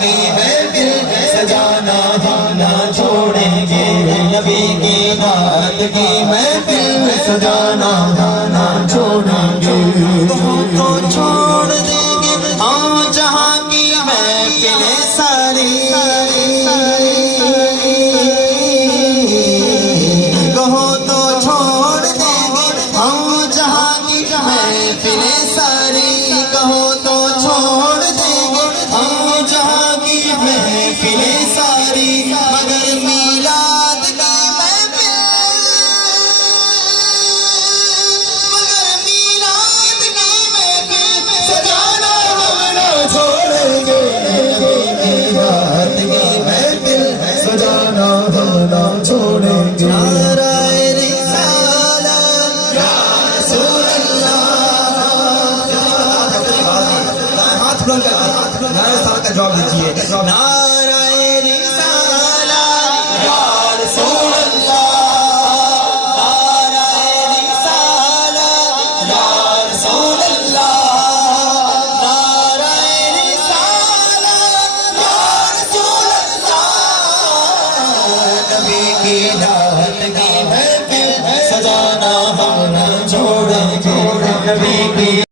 کی محفل سجانا ہم نہ چھوڑیں گے، نبی کی نعت کی محفل سجانا ہم نہ چھوڑیں گے، تو چھوڑ دیں گے ہم جہاں کی محفلیں ساری، کہو تو چھوڑ دیں گے ہم جہاں کی محفلیں ساری، کہو تو چھوڑ دیں گے ہم جہاں کی محفلیں ساری، مگر میلاد کی محفل، مگر میلاد کی محفل سجانا ہم نہ چھوڑیں گے، میلاد کی محفل سجانا ہم نہ چھوڑیں گے، نعرہ رسالت یا رسول اللہ، ہاتھ بلند کر کے نعرہ رسالت کا جواب دیجیے، نعرہ رسالت یا رسول اللہ، نعرہ رسالت یا رسول اللہ، نعرہ رسالت یا رسول اللہ، نبی کی دعوت کی محفل سجانا ہم نہ چھوڑیں گے، نبی کی